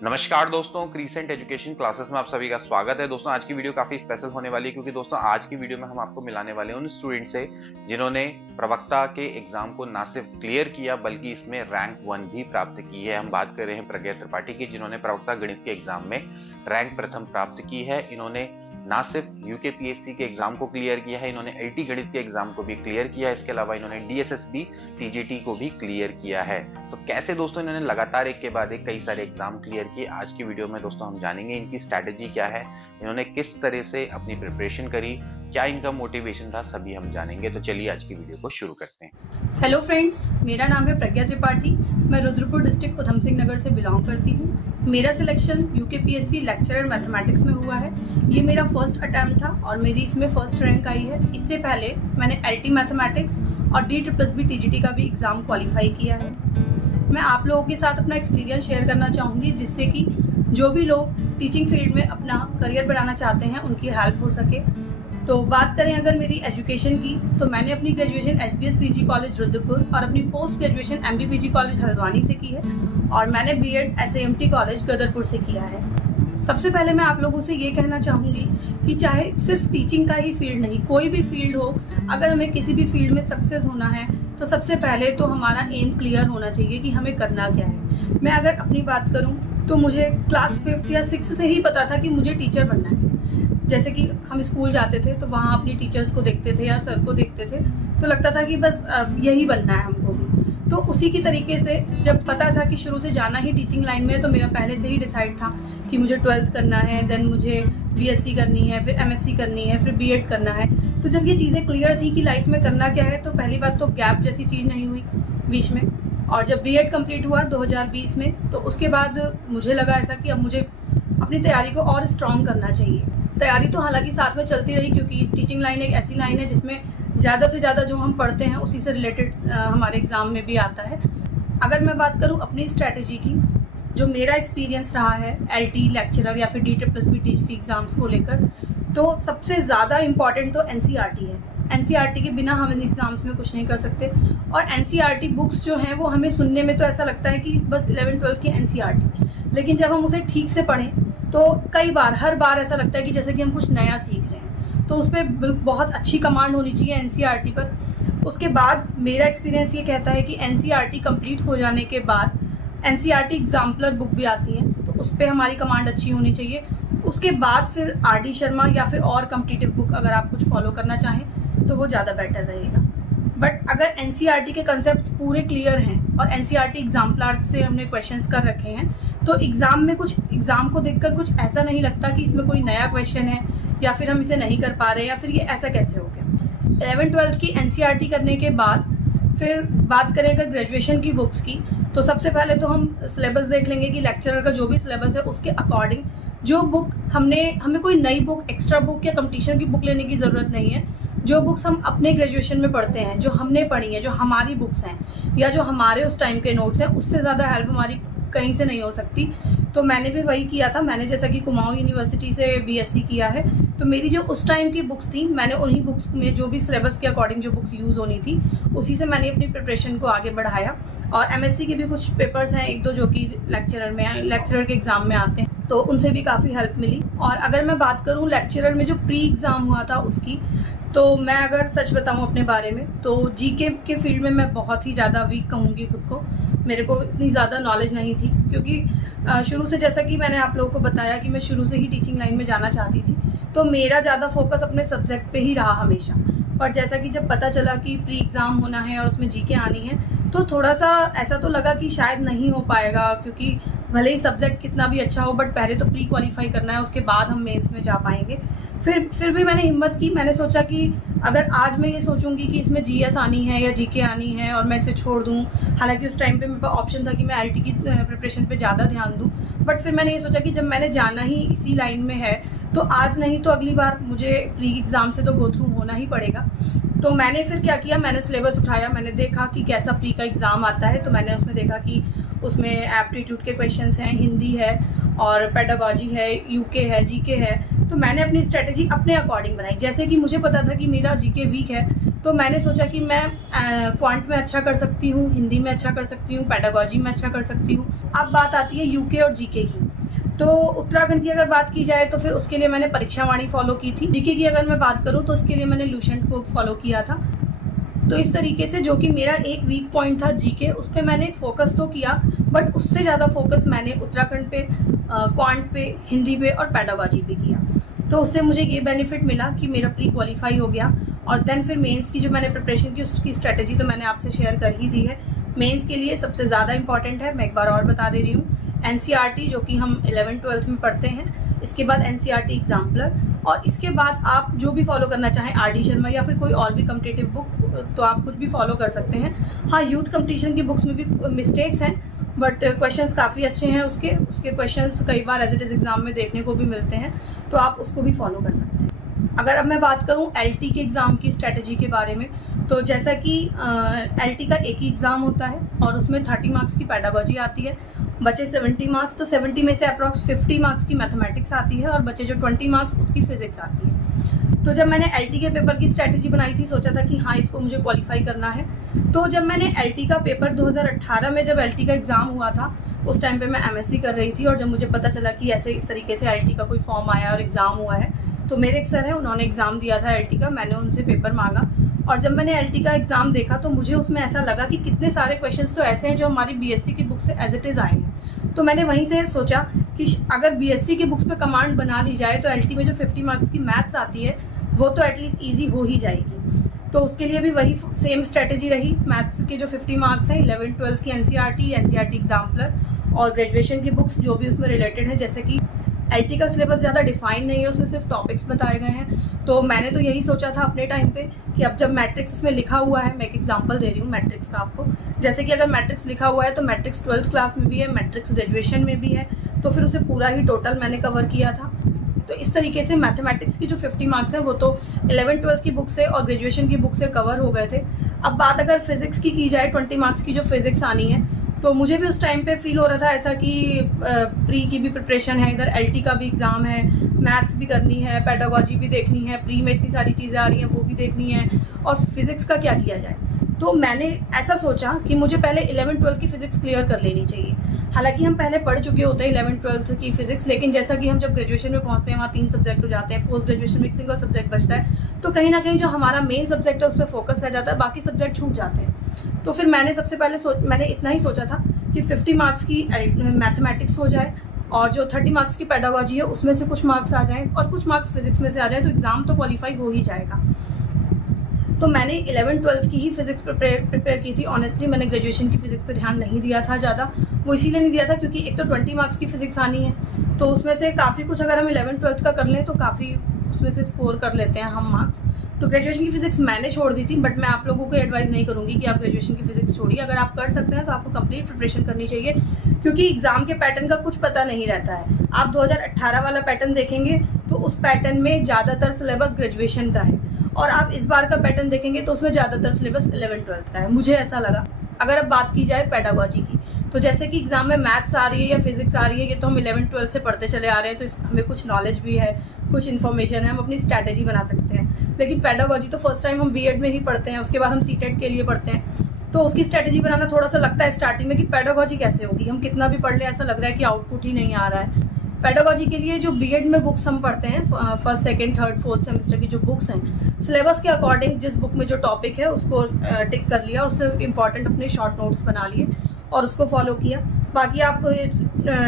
नमस्कार दोस्तों, crescent education classes में आप सभी का स्वागत है। दोस्तों आज की वीडियो काफी स्पेशल होने वाली है क्योंकि दोस्तों आज की वीडियो में हम आपको मिलाने वाले हैं उन स्टूडेंट से जिन्होंने प्रवक्ता के एग्जाम को ना सिर्फ क्लियर किया बल्कि इसमें रैंक 1 भी प्राप्त की है। हम बात कर रहे हैं प्रज्ञा त्रिपाठी की, जिन्होंने प्रवक्ता गणित के एग्जाम में रैंक प्रथम प्राप्त की है। इन्होंने ना सिर्फ यूकेपीएससी के एग्जाम को क्लियर किया है, इन्होंने एलटी गणित के एग्जाम को भी क्लियर किया है। इसके अलावा इन्होंने डीएसएसबी टीजीटी को भी क्लियर किया है। तो कैसे दोस्तों इन्होंने लगातार एक के बाद एक कई सारे एग्जाम क्लियर किए, आज की वीडियो में दोस्तों हम जानेंगे इनकी स्ट्रैटेजी क्या है, इन्होंने किस तरह से अपनी प्रिपरेशन करी, क्या इनका मोटिवेशन था, सभी हम जानेंगे। तो चलिए आज की वीडियो को शुरू करते हैं। हेलो फ्रेंड्स, मेरा नाम है प्रज्ञा त्रिपाठी। मैं रुद्रपुर डिस्ट्रिक्ट उधम सिंह नगर से बिलोंग करती हूँ। मेरा सिलेक्शन यूकेपीएससी लेक्चरर मैथमेटिक्स में हुआ है। ये मेरा फर्स्ट अटैम्प्ट था और मेरी इसमें फर्स्ट रैंक आई है। इससे पहले मैंने एलटी मैथमेटिक्स और DSSB टीजीटी का भी एग्ज़ाम क्वालिफाई किया है। मैं आप लोगों के साथ अपना एक्सपीरियंस शेयर करना चाहूँगी, जिससे कि जो भी लोग टीचिंग फील्ड में अपना करियर बनाना चाहते हैं उनकी हेल्प हो सके। तो बात करें अगर मेरी एजुकेशन की, तो मैंने अपनी graduation SBS PG college Rudrapur और अपनी post graduation MB PG college Haldwani से की है और मैंने BEd SAMT कॉलेज गदरपुर से किया है। सबसे पहले मैं आप लोगों से ये कहना चाहूँगी कि चाहे सिर्फ टीचिंग का ही फील्ड नहीं, कोई भी फील्ड हो, अगर हमें किसी भी फील्ड में सक्सेस होना है तो सबसे पहले तो हमारा एम क्लियर होना चाहिए कि हमें करना क्या है। मैं अगर अपनी बात करूँ तो मुझे क्लास 5th या 6th से ही पता था कि मुझे टीचर बनना है। जैसे कि हम स्कूल जाते थे तो वहाँ अपनी टीचर्स को देखते थे या सर को देखते थे तो लगता था कि बस यही बनना है हमको भी। तो उसी की तरीके से जब पता था कि शुरू से जाना ही टीचिंग लाइन में, तो मेरा पहले से ही डिसाइड था कि मुझे 12th करना है, देन मुझे BSc करनी है, फिर MSc करनी है, फिर BEd करना है। तो जब ये चीज़ें क्लियर थी कि लाइफ में करना क्या है, तो पहली बात तो गैप जैसी चीज़ नहीं हुई बीच में। और जब BEd कंप्लीट हुआ 2020 में, तो उसके बाद मुझे लगा ऐसा कि अब मुझे अपनी तैयारी को और स्ट्रॉन्ग करना चाहिए। तैयारी तो हालांकि साथ में चलती रही, क्योंकि टीचिंग लाइन एक ऐसी लाइन है जिसमें ज़्यादा से ज़्यादा जो हम पढ़ते हैं उसी से रिलेटेड हमारे एग्ज़ाम में भी आता है। अगर मैं बात करूँ अपनी स्ट्रैटेजी की, जो मेरा एक्सपीरियंस रहा है LT लेक्चरर या फिर DSSB TGT एग्ज़ाम्स को लेकर, तो सबसे ज़्यादा इम्पॉर्टेंट तो NCERT है। NCERT के बिना हम इन एग्ज़ाम्स में कुछ नहीं कर सकते। और NCERT बुक्स जो हैं वो हमें सुनने में तो ऐसा लगता है कि बस 11th-12th की NCERT, लेकिन जब हम उसे ठीक से पढ़ें तो कई बार, हर बार ऐसा लगता है कि जैसे कि हम कुछ नया सीख रहे हैं। तो उस पर बहुत अच्छी कमांड होनी चाहिए NCERT पर। उसके बाद मेरा एक्सपीरियंस ये कहता है कि NCERT कंप्लीट हो जाने के बाद NCERT एग्जाम्पलर बुक भी आती है, तो उस पर हमारी कमांड अच्छी होनी चाहिए। उसके बाद फिर RD शर्मा या फिर और कम्पिटिटिव बुक अगर आप कुछ फॉलो करना चाहें तो वो ज़्यादा बेटर रहेगा। बट अगर NCERT के कंसेप्ट पूरे क्लियर हैं और NCERT एग्जाम्पलर से हमने क्वेश्चंस कर रखे हैं, तो एग्ज़ाम को देखकर कुछ ऐसा नहीं लगता कि इसमें कोई नया क्वेश्चन है या फिर हम इसे नहीं कर पा रहे या फिर ये ऐसा कैसे हो गया। 11th-12th की NCERT करने के बाद फिर बात करें अगर ग्रेजुएशन की बुक्स की, तो सबसे पहले तो हम सिलेबस देख लेंगे कि लेक्चरर का जो भी सिलेबस है उसके अकॉर्डिंग जो बुक हमें कोई नई बुक, एक्स्ट्रा बुक या कंपटीशन की बुक लेने की ज़रूरत नहीं है। जो बुक्स हम अपने ग्रेजुएशन में पढ़ते हैं, जो हमने पढ़ी हैं, जो हमारी बुक्स हैं या जो हमारे उस टाइम के नोट्स हैं, उससे ज़्यादा हेल्प हमारी कहीं से नहीं हो सकती। तो मैंने भी वही किया था। मैंने जैसा कि कुमाऊं यूनिवर्सिटी से BSc किया है, तो मेरी जो उस टाइम की बुक्स थी, मैंने उन्हीं बुक्स में जो भी सिलेबस के अकॉर्डिंग जो बुक्स यूज़ होनी थी उसी से मैंने अपनी प्रिपरेशन को आगे बढ़ाया। और MSc के भी कुछ पेपर्स हैं, 1-2 जो कि लेक्चरर के एग्ज़ाम में आते हैं, तो उनसे भी काफ़ी हेल्प मिली। और अगर मैं बात करूँ लेक्चरर में जो प्री एग्ज़ाम हुआ था उसकी, तो मैं अगर सच बताऊं अपने बारे में, तो GK के फील्ड में मैं बहुत ही ज़्यादा वीक कहूँगी खुद को। मेरे को इतनी ज़्यादा नॉलेज नहीं थी, क्योंकि शुरू से, जैसा कि मैंने आप लोगों को बताया कि मैं शुरू से ही टीचिंग लाइन में जाना चाहती थी, तो मेरा ज़्यादा फोकस अपने सब्जेक्ट पे ही रहा हमेशा। पर जैसा कि जब पता चला कि प्री एग्ज़ाम होना है और उसमें GK आनी है, तो थोड़ा सा ऐसा तो लगा कि शायद नहीं हो पाएगा, क्योंकि भले ही सब्जेक्ट कितना भी अच्छा हो, बट पहले तो प्री क्वालिफाई करना है, उसके बाद हम मेंस में जा पाएंगे। फिर भी मैंने हिम्मत की। मैंने सोचा कि अगर आज मैं ये सोचूंगी कि इसमें GS आनी है या GK आनी है और मैं इसे छोड़ दूं, हालांकि उस टाइम पे मेरे पास ऑप्शन था कि मैं LT की प्रिपरेशन पे ज़्यादा ध्यान दूं, बट फिर मैंने ये सोचा कि जब मैंने जाना ही इसी लाइन में है, तो आज नहीं तो अगली बार मुझे प्री एग्ज़ाम से तो गो थ्रू होना ही पड़ेगा। तो मैंने फिर क्या किया, मैंने सिलेबस उठाया, मैंने देखा कि कैसा प्री का एग्ज़ाम आता है। तो मैंने उसमें देखा कि उसमें एप्टीट्यूड के क्वेश्चंस हैं, हिंदी है और पेडागॉजी है, UK है, GK है। तो मैंने अपनी स्ट्रेटेजी अपने अकॉर्डिंग बनाई। जैसे कि मुझे पता था कि मेरा GK वीक है, तो मैंने सोचा कि मैं क्वांट में अच्छा कर सकती हूँ, हिंदी में अच्छा कर सकती हूँ, पेडागॉजी में अच्छा कर सकती हूँ। अब बात आती है UK और GK की। तो उत्तराखंड की अगर बात की जाए तो फिर उसके लिए मैंने परीक्षावाणी फॉलो की थी। जीके की अगर मैं बात करूँ तो उसके लिए मैंने लूसेंट को फॉलो किया था। तो इस तरीके से जो कि मेरा एक वीक पॉइंट था जीके, उस पर मैंने फोकस तो किया, बट उससे ज़्यादा फोकस मैंने उत्तराखंड पे, क्वांट पे, हिंदी पे और पेडागोजी पे किया। तो उससे मुझे ये बेनिफिट मिला कि मेरा प्री क्वालिफाई हो गया। और देन फिर मेंस की जो मैंने प्रिपरेशन की उसकी स्ट्रेटजी तो मैंने आपसे शेयर कर ही दी है। मेंस के लिए सबसे ज़्यादा इंपॉर्टेंट है, मैं एक बार और बता दे रही हूँ, एनसीईआरटी जो कि हम 11th-12th में पढ़ते हैं। इसके बाद एनसीईआरटी एग्जाम्पलर, और इसके बाद आप जो भी फॉलो करना चाहें, आरडी शर्मा या फिर कोई और भी कॉम्पिटिटिव बुक, तो आप कुछ भी फॉलो कर सकते हैं। हाँ, यूथ कंपटीशन की बुक्स में भी मिस्टेक्स हैं, बट क्वेश्चंस काफ़ी अच्छे हैं। उसके क्वेश्चंस कई बार एज इट इज़ एग्ज़ाम में देखने को भी मिलते हैं, तो आप उसको भी फॉलो कर सकते हैं। अगर अब मैं बात करूं एलटी के एग्ज़ाम की स्ट्रेटजी के बारे में, तो जैसा कि एलटी का एक ही एग्ज़ाम होता है और उसमें 30 मार्क्स की पेडागोजी आती है, बचे 70 मार्क्स। तो 70 में से अप्रॉक्स 50 मार्क्स की मैथमेटिक्स आती है और बचे जो 20 मार्क्स उसकी फिजिक्स आती है। तो जब मैंने एलटी के पेपर की स्ट्रेटजी बनाई थी, सोचा था कि हाँ, इसको मुझे क्वालिफाई करना है। तो जब मैंने एलटी का पेपर 2018 में जब एलटी का एग्ज़ाम हुआ था, उस टाइम पे मैं एमएससी कर रही थी, और जब मुझे पता चला कि ऐसे इस तरीके से एलटी का कोई फॉर्म आया और एग्ज़ाम हुआ है, तो मेरे एक सर हैं, उन्होंने एग्ज़ाम दिया था एलटी का, मैंने उनसे पेपर मांगा। और जब मैंने एलटी का एग्ज़ाम देखा तो मुझे उसमें ऐसा लगा कि कितने सारे क्वेश्चंस तो ऐसे हैं जो हमारी बीएससी की बुक से एज इट इज़ आए हैं। तो मैंने वहीं से सोचा कि अगर बीएससी की बुक्स पे कमांड बना ली जाए तो एलटी में जो 50 मार्क्स की मैथ्स आती है वो तो एटलीस्ट ईजी हो ही जाएगी। तो उसके लिए भी वही सेम स्ट्रेटजी रही। मैथ्स के जो 50 मार्क्स हैं, 11th-12th की एनसीईआरटी एग्जाम्पलर और ग्रेजुएशन की बुक्स जो भी उसमें रिलेटेड है, जैसे कि एलटी का सिलेबस ज़्यादा डिफाइन नहीं है, उसमें सिर्फ टॉपिक्स बताए गए हैं। तो मैंने तो यही सोचा था अपने टाइम पे कि अब जब मैट्रिक्स इसमें लिखा हुआ है, मैं एक एग्जांपल दे रही हूँ मैट्रिक्स का आपको, जैसे कि अगर मैट्रिक्स लिखा हुआ है तो मैट्रिक्स 12th क्लास में भी है, मैट्रिक्स ग्रेजुएशन में भी है, तो फिर उसे पूरा ही टोटल मैंने कवर किया था। तो इस तरीके से मैथमेटिक्स की जो 50 मार्क्स है वो तो 11th-12th की बुक से और ग्रेजुएशन की बुक से कवर हो गए थे। अब बात अगर फिजिक्स की जाए, 20 मार्क्स की जो फिजिक्स आनी है, तो मुझे भी उस टाइम पे फील हो रहा था ऐसा कि प्री की भी प्रिपरेशन है, इधर एलटी का भी एग्ज़ाम है, मैथ्स भी करनी है, पेडागोजी भी देखनी है, प्री में इतनी सारी चीज़ें आ रही हैं वो भी देखनी है, और फिज़िक्स का क्या किया जाए। तो मैंने ऐसा सोचा कि मुझे पहले 11th-12th की फ़िज़िक्स क्लियर कर लेनी चाहिए। हालांकि हम पहले पढ़ चुके होते हैं 11th-12th की फ़िज़िक्स, लेकिन जैसा कि हम जब ग्रेजुएशन में पहुंचते हैं वहाँ 3 सब्जेक्ट हो जाते हैं, पोस्ट ग्रेजुएशन में एक सिंगल सब्जेक्ट बचता है, तो कहीं ना कहीं जो हमारा मेन सब्जेक्ट है उस पर फोकस रह जाता है, बाकी सब्जेक्ट छूट जाते हैं। तो फिर मैंने सबसे पहले मैंने इतना ही सोचा था कि 50 मार्क्स की मैथमेटिक्स हो जाए और जो 30 मार्क्स की पेडागोजी है उसमें से कुछ मार्क्स आ जाएँ और कुछ मार्क्स फिजिक्स में से आ जाए, तो एग्ज़ाम तो क्वालिफाई हो ही जाएगा। तो मैंने 11th-12th की ही फिजिक्स प्रिपेयर की थी। ऑनेस्टली मैंने ग्रेजुएशन की फिजिक्स पे ध्यान नहीं दिया था ज़्यादा। वो इसीलिए नहीं दिया था क्योंकि एक तो 20 मार्क्स की फिजिक्स आनी है, तो उसमें से काफ़ी कुछ अगर हम 11th-12th का कर लें तो काफ़ी उसमें से स्कोर कर लेते हैं हम मार्क्स। तो ग्रेजुएशन की फिजिक्स मैंने छोड़ दी थी, बट मैं आप लोगों को एडवाइस नहीं करूँगी कि आप ग्रेजुएशन की फिजिक्स छोड़िए। अगर आप कर सकते हैं तो आपको कंप्लीट प्रिपरेशन करनी चाहिए, क्योंकि एग्ज़ाम के पैटर्न का कुछ पता नहीं रहता है। आप 2018 वाला पैटर्न देखेंगे तो उस पैटर्न में ज़्यादातर सिलेबस ग्रेजुएशन का है, और आप इस बार का पैटर्न देखेंगे तो उसमें ज़्यादातर सिलेबस 11th-12th का है, मुझे ऐसा लगा। अगर अब बात की जाए पेडागोजी की, तो जैसे कि एग्जाम में मैथ्स आ रही है या फिजिक्स आ रही है, ये तो हम 11th-12th से पढ़ते चले आ रहे हैं, तो हमें कुछ नॉलेज भी है, कुछ इन्फॉर्मेशन है, हम अपनी स्ट्रैटेजी बना सकते हैं। लेकिन पेडागोजी तो फर्स्ट टाइम हम बीएड में ही पढ़ते हैं, उसके बाद हम सीटेट के लिए पढ़ते हैं, तो उसकी स्ट्रैटेजी बनाना थोड़ा सा लगता है स्टार्टिंग में कि पेडागोजी कैसे होगी, हम कितना भी पढ़ लें ऐसा लग रहा है कि आउटपुट ही नहीं आ रहा है। पेडागोजी के लिए जो बीएड में बुक्स हम पढ़ते हैं, first second third fourth semester की जो बुक्स हैं, सिलेबस के अकॉर्डिंग जिस बुक में जो टॉपिक है उसको टिक कर लिया, उससे इंपॉर्टेंट अपने शॉर्ट नोट्स बना लिए और उसको फॉलो किया। बाकी आप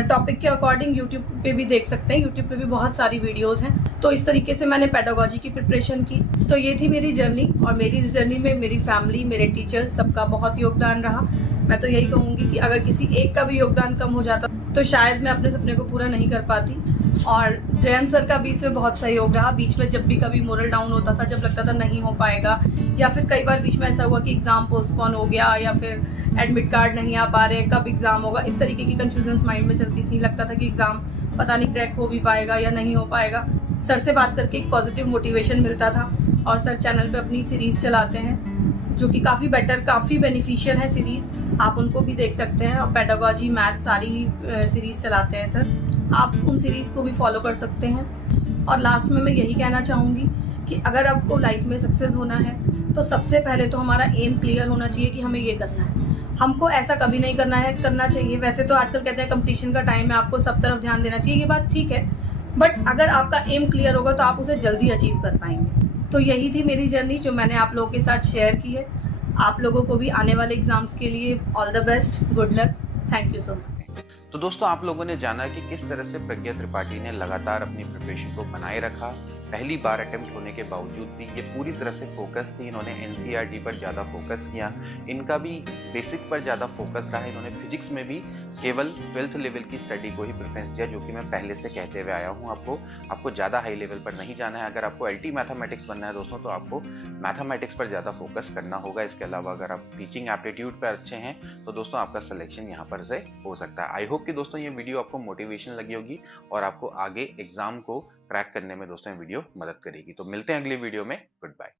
टॉपिक के अकॉर्डिंग यूट्यूब पे भी देख सकते हैं, यूट्यूब पे भी बहुत सारी वीडियोस हैं। तो इस तरीके से मैंने पेडागोजी की प्रिपरेशन की। तो ये थी मेरी जर्नी, और मेरी इस जर्नी में मेरी फैमिली, मेरे टीचर्स, सबका बहुत योगदान रहा। मैं तो यही कहूँगी कि अगर किसी एक का भी योगदान कम हो जाता तो शायद मैं अपने सपने को पूरा नहीं कर पाती। और जयंत सर का भी इसमें बहुत सहयोग रहा। बीच में जब भी कभी मोरल डाउन होता था, जब लगता था नहीं हो पाएगा, या फिर कई बार बीच में ऐसा हुआ कि एग्ज़ाम पोस्टपोन हो गया, या फिर एडमिट कार्ड नहीं आ पा रहे, कब एग्ज़ाम होगा, इस तरीके की कन्फ्यूजन्स माइंड में चलती थी। लगता था कि एग्ज़ाम पता नहीं क्रैक हो भी पाएगा या नहीं हो पाएगा। सर से बात करके एक पॉजिटिव मोटिवेशन मिलता था। और सर चैनल पे अपनी सीरीज़ चलाते हैं जो कि काफ़ी बेटर, काफ़ी बेनिफिशियल है सीरीज़, आप उनको भी देख सकते हैं। और पेडागोजी, मैथ, सारी सीरीज़ चलाते हैं सर, आप उन सीरीज़ को भी फॉलो कर सकते हैं। और लास्ट में मैं यही कहना चाहूँगी कि अगर आपको लाइफ में सक्सेस होना है तो सबसे पहले तो हमारा एम क्लियर होना चाहिए कि हमें ये करना है। हमको ऐसा कभी नहीं करना चाहिए। वैसे तो आजकल कहते हैं कंपटीशन का टाइम है, आपको सब तरफ ध्यान देना चाहिए, ये बात ठीक है, बट अगर आपका एम क्लियर होगा तो आप उसे जल्दी अचीव कर पाएंगे। तो यही थी मेरी जर्नी जो मैंने आप लोगों के साथ शेयर की है। आप लोगों को भी आने वाले एग्जाम्स के लिए all the best, good luck, thank you so much. तो दोस्तों आप लोगों ने जाना कि किस तरह से प्रज्ञा त्रिपाठी ने लगातार अपनी प्रिपरेशन को बनाए रखा। पहली बार अटेम्प्ट होने के बावजूद भी ये पूरी तरह से फोकस थी, इन्होंने एनसीईआरटी पर ज़्यादा फोकस किया, इनका भी बेसिक पर ज़्यादा फोकस रहा। इन्होंने फिजिक्स में भी केवल 12th लेवल की स्टडी को ही प्रेफरेंस दिया, जो कि मैं पहले से कहते हुए आया हूँ आपको ज़्यादा हाई लेवल पर नहीं जाना है। अगर आपको एलटी मैथमेटिक्स बनना है दोस्तों, तो आपको मैथमेटिक्स पर ज़्यादा फोकस करना होगा। इसके अलावा अगर आप टीचिंग एप्टीट्यूड पर अच्छे हैं तो दोस्तों आपका सिलेक्शन यहाँ पर से हो सकता है। आई होप कि दोस्तों ये वीडियो आपको मोटिवेशन लगी होगी और आपको आगे एग्जाम को क्रैक करने में दोस्तों वीडियो मदद करेगी। तो मिलते हैं अगली वीडियो में, गुड बाय।